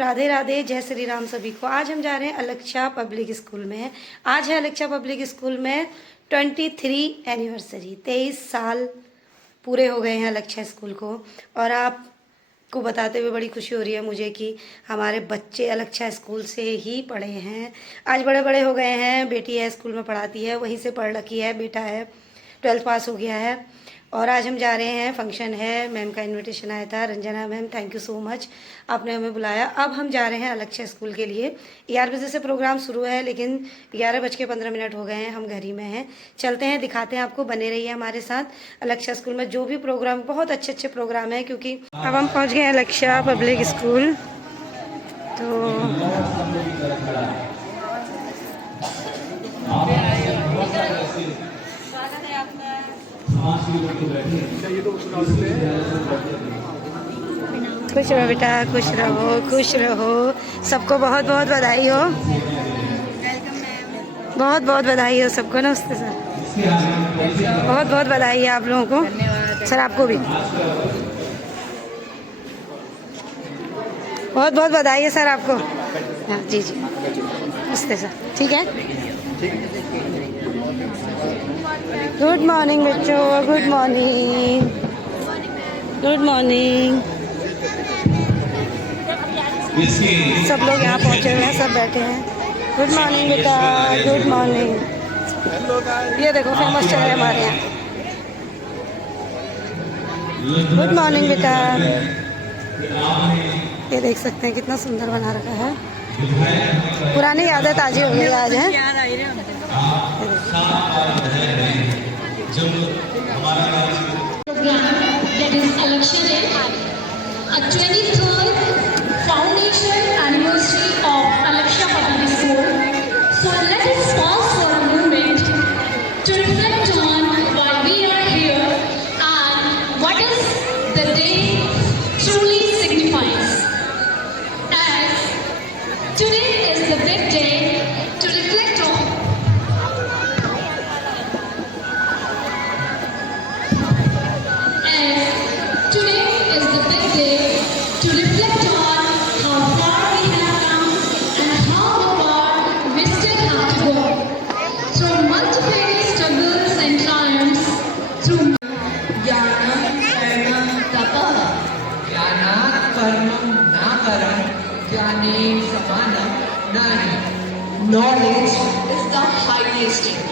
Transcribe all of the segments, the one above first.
राधे राधे, जय श्री राम सभी को। आज हम जा रहे हैं अलक्षा पब्लिक स्कूल में। आज है अलक्षा पब्लिक स्कूल में 23 एनिवर्सरी, 23 साल पूरे हो गए हैं अलक्षा स्कूल को। और आपको बताते हुए बड़ी खुशी हो रही है मुझे कि हमारे बच्चे अलक्षा स्कूल से ही पढ़े हैं। आज बड़े बड़े हो गए हैं। बेटी है स्कूल में पढ़ाती है, वहीं से पढ़ रखी है। बेटा है 12th पास हो गया है। और आज हम जा रहे हैं, फंक्शन है, मैम का इनविटेशन आया था। Ranjana ma'am, thank you so much, आपने हमें बुलाया। अब हम जा रहे हैं अलक्षा स्कूल के लिए। 11 बजे से प्रोग्राम शुरू है, लेकिन 11:15 हो गए हैं, हम घर ही में हैं। चलते हैं, दिखाते हैं आपको, बने रहिए हमारे साथ। अलक्षा स्कूल में जो भी प्रोग्राम, बहुत अच्छे अच्छे प्रोग्राम है, क्योंकि अब हम पहुँच गए अलक्षा पब्लिक स्कूल। तो खुश रहो बेटा, खुश रहो, खुश रहो। सबको बहुत बहुत बधाई हो, बहुत बहुत बधाई हो सबको। नमस्ते सर, बहुत बहुत बधाई है आप लोगों को। सर आपको भी बहुत बहुत बधाई है सर आपको। हाँ जी जी, नमस्ते सर, ठीक है। गुड मॉर्निंग बच्चों, गुड मॉर्निंग, गुड मॉर्निंग। सब लोग यहाँ पहुँचे हुए हैं, सब बैठे हैं। गुड मॉर्निंग बेटा, गुड मॉर्निंग। ये देखो फेमस चाय है हमारे यहाँ। गुड मॉर्निंग बेटा। ये देख सकते हैं कितना सुंदर बना रखा है। पुरानी यादें ताज़ी हो गई आज है। That is Alaksha Day, a 23rd foundation anniversary of Alaksha Public School. So let us pause for a moment to reflect on why we are here and what is the day truly signifies. As today is the big day to reflect on. Today is the big day to reflect on how far we have come and how far we still have to go. Through multiple struggles and triumphs, through Jnana Karma Tapah. Jnana Karma Nakaram Jnane Samanam Nani. Knowledge is the highest thing.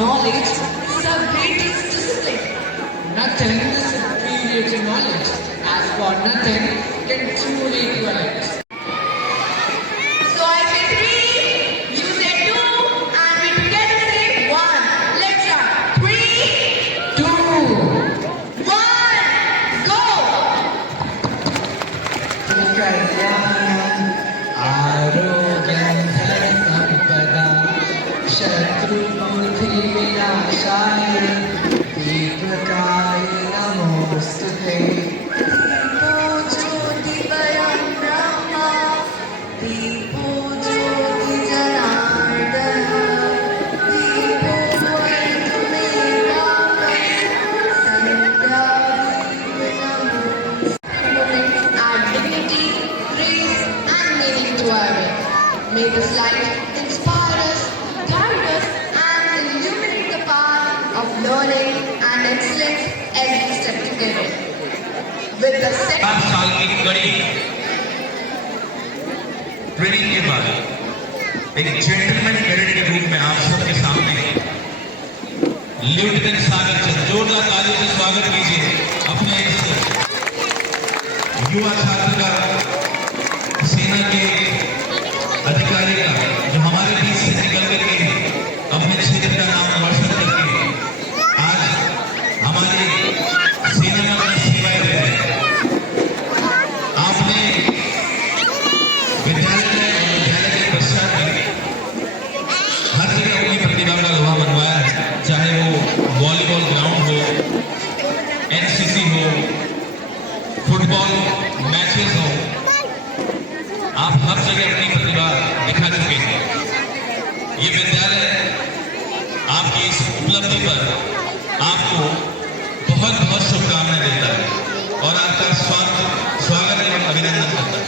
Knowledge is the greatest discipline. Nothing is superior to knowledge, as for nothing can truly equalize. So I say 3, you say 2, and we together say 1. Let's start. 3, 2, 1, go! Kalyanam Arogyam Dhansampada Shatru Buddhi Vinashaya Dikakaya Namostute Deepo Jyoti Vayam Brahma Deepo Jyoti Janardana Deepo Vayameva Sandhavi Namo. Add dignity, grace and meaning to our way. May this light inspire us, guide us and illuminate the path of learning and excellence every step together. With the 7 साल की कड़ी training के बाद एक gentleman cadet के रूप में आप सबके सामने लेफ्टिनेंट सागर चंद, जोरदार तालियों से स्वागत कीजिए अपने इस युवा छात्र का, सेना के अधिकारी का, जो हमारे बीच से निकल करके अपने क्षेत्र का नाम रोशन करके आज हमारी सेना में अपनी सेवाएं दे रहे हैं। आपने विद्यालय और विद्यालय के पश्चात हर जगह अपनी प्रतिभा का लोहा बनवाया है, चाहे वो वॉलीबॉल ग्राउंड हो, एनसीसी हो, फुटबॉल मैचेस हो, आप हर जगह अपनी प्रतिभा दिखा चुके हैं। ये विद्यालय आपकी इस उपलब्धि पर आपको बहुत बहुत शुभकामनाएं देता है और आपका स्वागत एवं अभिनंदन करता है।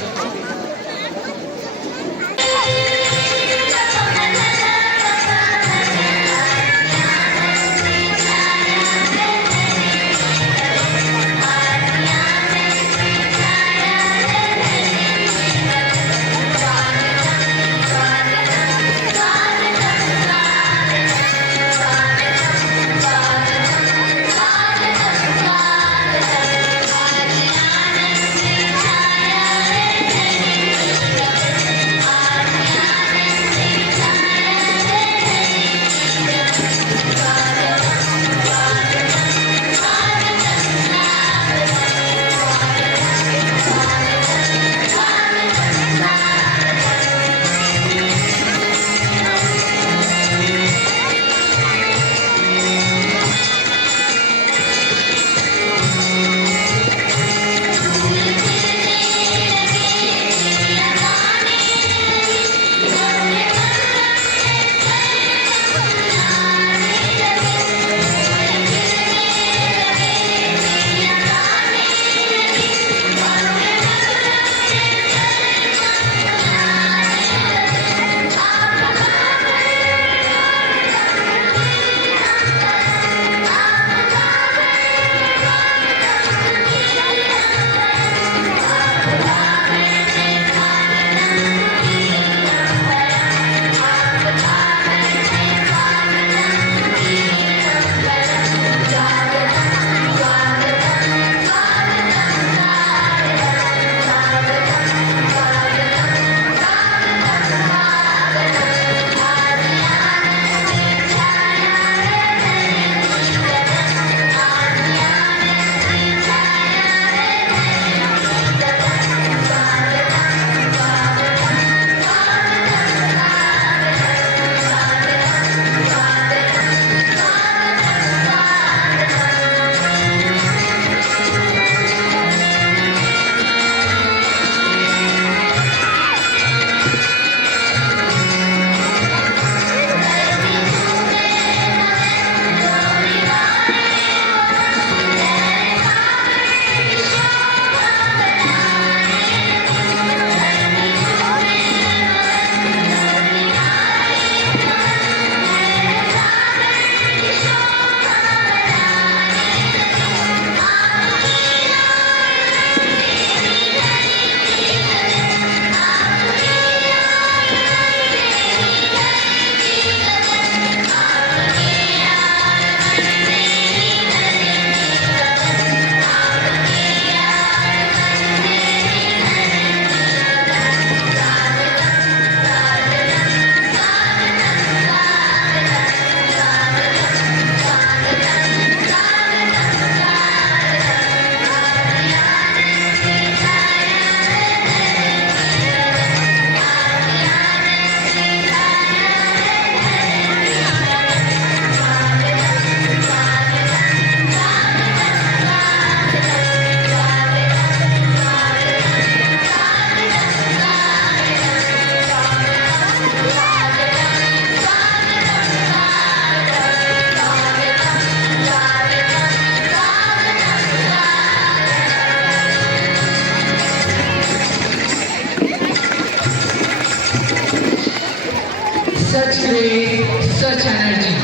such grace, such energy,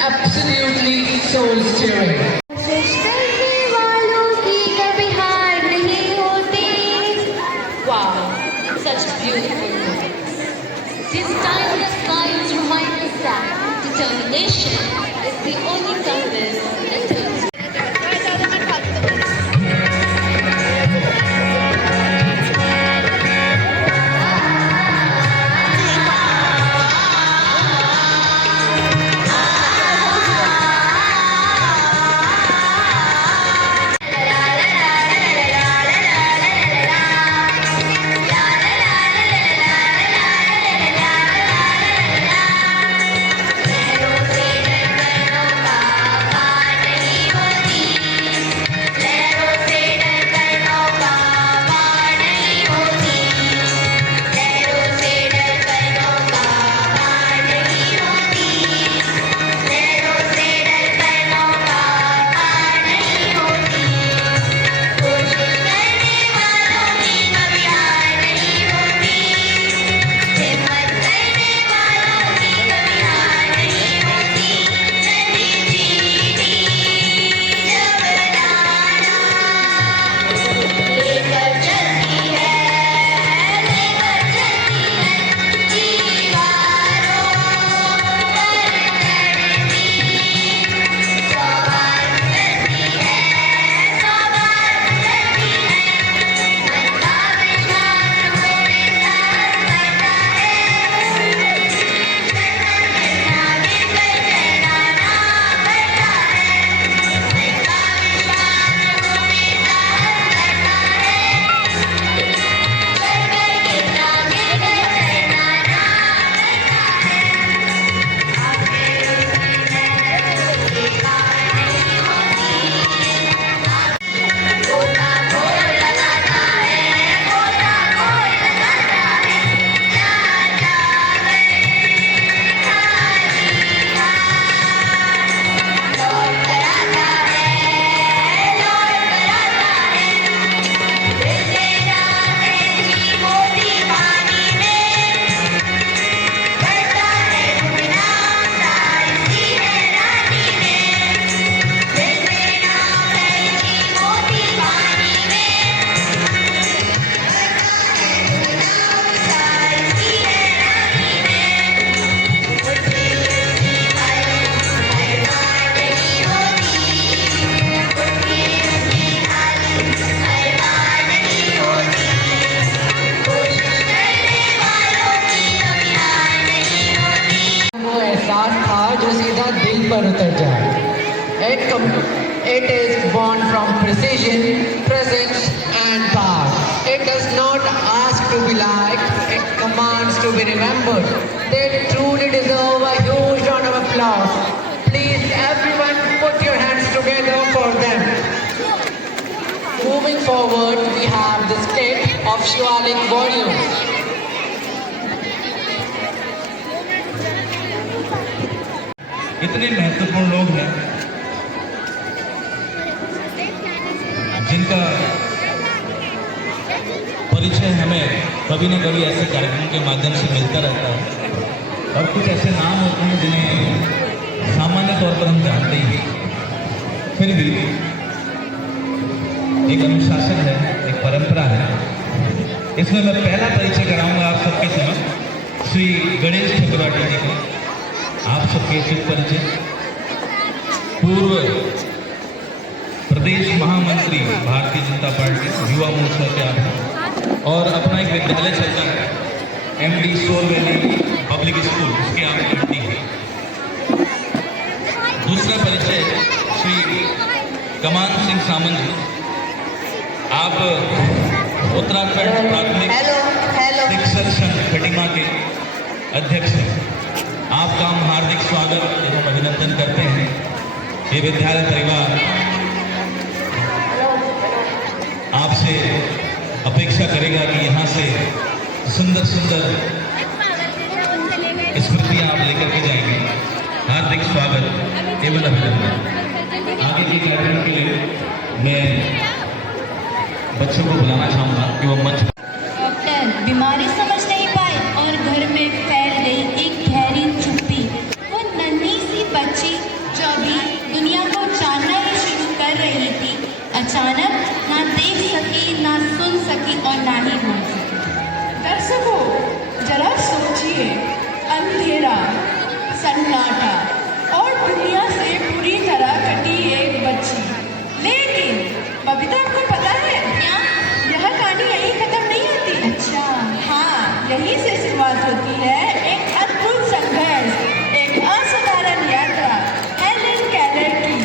absolutely soul stirring. Wow, such beautiful moments. These timeless lines remind us that determination is the only compass that turns. पर उतर जाए. It is born from precision, presence and power. It does not ask to be liked, it commands to be remembered. They truly deserve a huge round of applause. Please everyone put your hands together for them. Moving forward, we have the state of Shivalik volumes. इतने महत्वपूर्ण लोग हैं जिनका परिचय हमें कभी न कभी ऐसे कार्यक्रम के माध्यम से मिलता रहता है और कुछ ऐसे नाम होते हैं जिन्हें सामान्य तौर पर हम जानते ही हैं, फिर भी एक अनुशासन है, एक परंपरा है. इसमें मैं पहला परिचय कराऊंगा आप सबके समक्ष श्री गणेश ठकुराटी जी को. आप सबके उचित परिचय. पूर्व प्रदेश महामंत्री भारतीय जनता पार्टी युवा मोर्चा के आप और अपना एक विद्यालय चलता है MD soul valley public school, उसके आप MD हैं. दूसरा परिचय श्री कमान सिंह सामंत जी. आप उत्तराखंड प्राथमिक शिक्षक संघ खटीमा के अध्यक्ष हैं. आपका हम हार्दिक स्वागत एवं अभिनंदन करते हैं. ये विद्यालय परिवार आपसे अपेक्षा करेगा कि यहाँ से सुंदर सुंदर स्मृतियाँ आप लेकर के जाएंगे. हार्दिक स्वागत एवं अभिनंदन. आगे के कार्यक्रम के लिए मैं बच्चों को बुलाना चाहूँगा कि वो मंच. डॉक्टर बीमारी समझ नहीं पाए और घर में फैल गई एक गहरी सोचिए, अंधेरा, सन्नाटा और दुनिया से पूरी तरह कटी एक बच्ची। लेकिन बबीता, आपको पता है क्या यह कहानी यहीं खत्म नहीं होती? अच्छा, हाँ, यहीं से शुरुआत होती है एक अद्भुत संघर्ष, एक असाधारण यात्रा हेलेन केलर की।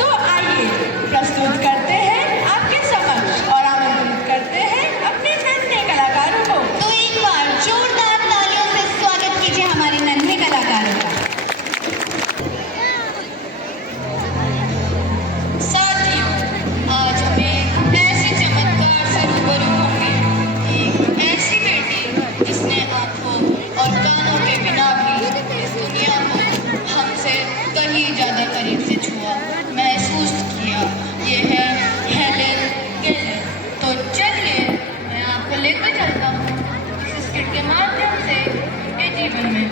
तो आइए प्रस्तुत करते हैं आपके समक्ष और आमंत्रित करते हैं अपने नन्हे कलाकारों को। तो एक बार जोरदार तालियों से स्वागत कीजिए हमारे नन्हे कलाकारों का। साथियों, आज हमें ऐसे चमत्कार से रूबरू होंगे। एक ऐसी बेटी जिसने आंखों और कानों के बिना भी इस दुनिया को हमसे कहीं ज्यादा करीब से छुआ, महसूस किया। ये है हेलेन केलर। तो चलिए मैं आपको लेकर चलता हूँ इस स्किट के माध्यम से ये जीवन में।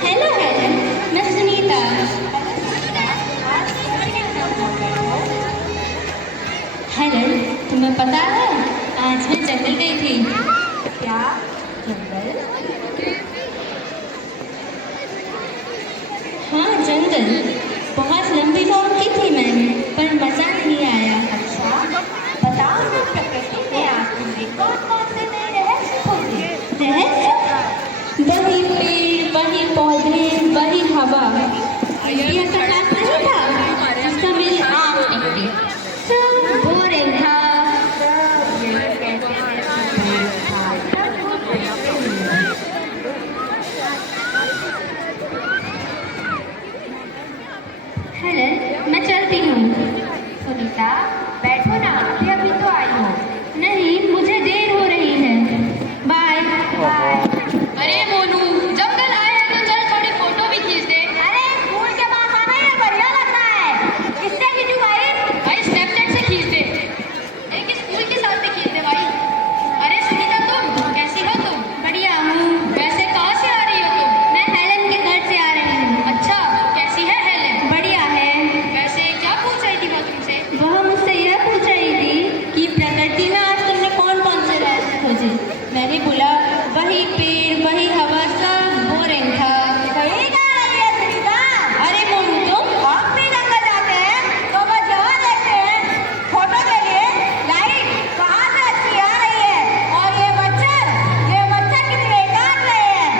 हेलो हेलेन, मैं सुनीता। हेलेन, तुम्हें पता है आज मैं जंगल गई थी। क्या जंगल? हाँ, जंगल। बहुत लंबी वॉक की थी मैंने, पर मजा नहीं आया। अच्छा, बताओ ना, प्रकृति में आखिर कौन कौन से नए रहस्य खोजे? रहस्य? वही पेड़, वही पौधे, वही हवा। ये एहसास नहीं था जिसका मेरी आँख निकली। सब बोरिंग था। हेलेन, मैं चलती हूँ। सुनीता, बैठो ना, अभी तो आई हो। नहीं, मुझे देर हो रही है। Bye bye. अरे मोनू, जंगल आए हैं तो चल थोड़ी फोटो भी खींच दे। अरे स्कूल के पास आना ही बढ़िया लगता है। किससे खींचूं भाई? भाई स्नैपचैट से खींच दे। एक स्कूल के साथ से खींच दे भाई। अरे सुनीता, तुम कैसी हो? तुम बढ़िया हूँ। वैसे कहाँ से आ रही हो तुम? मैं हेलेन के घर से आ रही हूँ। अच्छा, कैसी है हेलेन? बढ़िया है। वैसे क्या पूछ रही थी वो तुमसे? वह मुझसे यह पूछ रही थी कि प्रकृति में आज तुमने कौन कौन से रहस्य खोजे। मैंने बोला वही पेड़, वही हवा, सब बोरिंग था। सही कह रही है सुनीता। अरे मोनू, तुम आप भी जंगल जाते हैं तो बस यहाँ देखते हैं फोटो के लिए लाइट कहाँ से अच्छी आ रही है, और ये मच्छर कितने काट रहे हैं।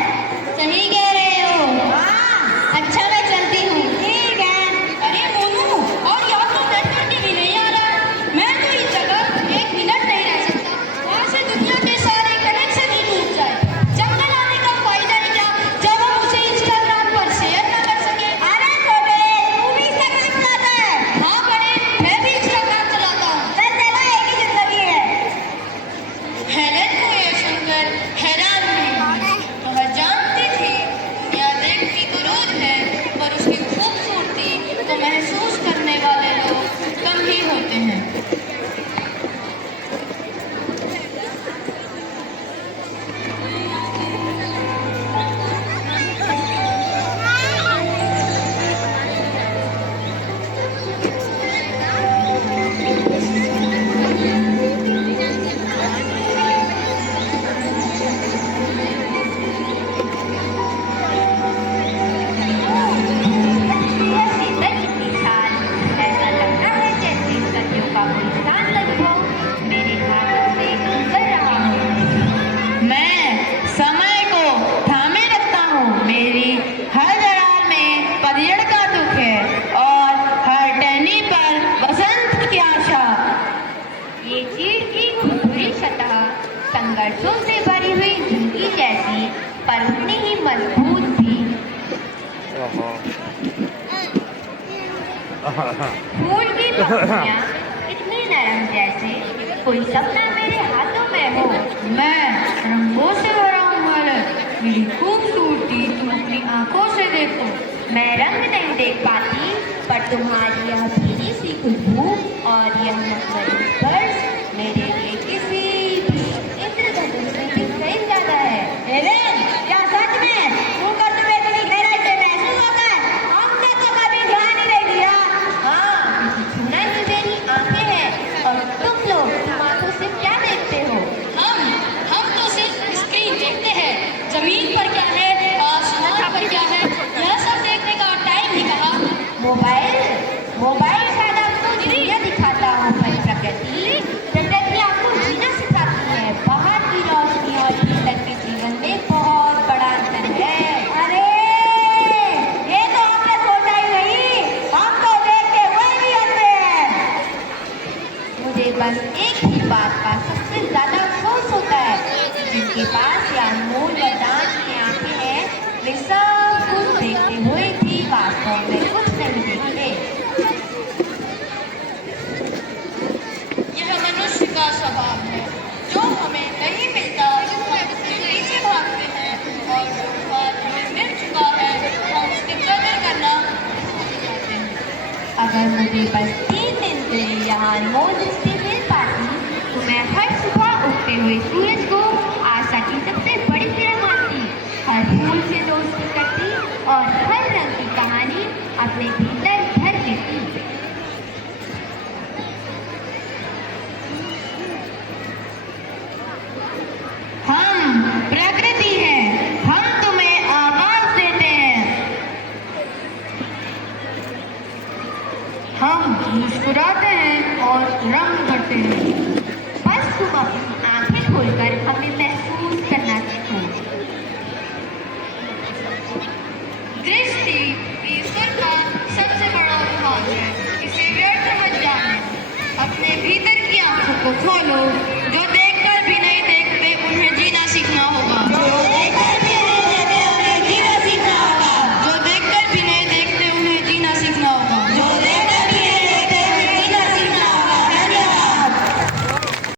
सही कह रहे हो। हाँ, अच्छा मैं चलती हूँ। ठीक है। अरे मोनू, और यहाँ तो नेटवर्क भी नहीं आ रहा। मैं तो इस जगह एक मिनट नहीं रह सकता। वहाँ से दुनिया के सारे कनेक्शन ही टूट जाए। जंगल आने का फायदा ही क्या जब हम उसे इंस्टाग्राम पर शेयर न कर सके। अरे छोटे, तू भी इंस्टाग्राम चलाता है? हाँ बड़े, मैं भी इंस्टाग्राम चलाता हूँ। चल चलो, एक ही जिंदगी है। हेलेन को ये सुनकर हैरान हुई। तो वह जानती थी दुनिया देखती तो रोज है, पर उसकी खूबसूरती को महसूस करने वाले लोग कम ही होते हैं। ऐसा लगता है जैसे सदियों का कोई सांसद हो मेरे हाथों से गुजर रहा हो। मैं समय को थामे रखता हूँ। मेरी हर दरार में पतझड़ का दुख है और हर टहनी पर बसंत की आशा। ये चीड़ की खुरदुरी सतह संघर्षों से भरी हुई जिंदगी जैसी, पर उतनी ही मजबूत भी। फूल की पत्तियां इतनी नरम जैसे कोई सपना मेरे हाथों में हो। मैं रंगों से भरा हूँ। मेरी खूबसूरती तुम अपनी आंखों से देखो। मैं रंग नहीं देख पाती, पर तुम्हारी यह भीनी सी खुशबू और यह नटवरी स्पर्श मेरे लिए किसी भी इंद्रधनुष से भी कहीं ज्यादा है। हेलेन, क्या सच में ऊपर तुम्हें इतनी गहराई से महसूस होता है? हमने तो कभी ध्यान ही नहीं दिया। हाँ, छूना ही मेरी आंखें हैं। और तुम लोग आंखों से क्या देखते हो? हम तो सिर्फ स्क्रीन देखते हैं। जमीन पर क्या है, सतह पर क्या है, यह सब देखने का टाइम ही कहाँ। मोबाइल शायद आपको दुनिया दिखाता हूँ, पर प्रकृति आपको जीना सिखाती है। बाहर की रोशनी और भीतर के जीवन में बहुत बड़ा अंतर है। अरे ये तो हमने सोचा ही नहीं, हम तो देखते हुए भी अंधे हैं। मुझे बस एक ही बात का सबसे ज्यादा अफसोस होता है, जिनके पास यह अनमोल वरदान की आंखें हैं, वे सब कुछ देखते हुए भी वास्तव में कुछ नहीं देखते। यह मनुष्य का स्वभाव है, जो हमें नहीं मिलता हम उसके पीछे भागते हैं, और जो बात हमें मिल चुका है हम उसकी कदर करना भूल जाते हैं। अगर मुझे बस 3 दिन से यहाँ अनमोल दृष्टि मिल पाती, तो मैं हर सुबह उगते हुए सूरज को आशा की सबसे बड़ी किरण मानती, हर फूल से दोस्ती करती और हर रंग की कहानी अपने भीतर भर लेती। हम प्रकृति हैं, हम तुम्हें आवाज देते हैं। हम मुस्कुराते हैं और रंग भरते हैं। बस तुम अपनी आंखें खोलकर हमें महसूस करना सीखो। दृष्टि ईश्वर का सबसे बड़ा उपहार है, इसे व्यर्थ मत जाने। अपने भीतर की आंखों को खोलो।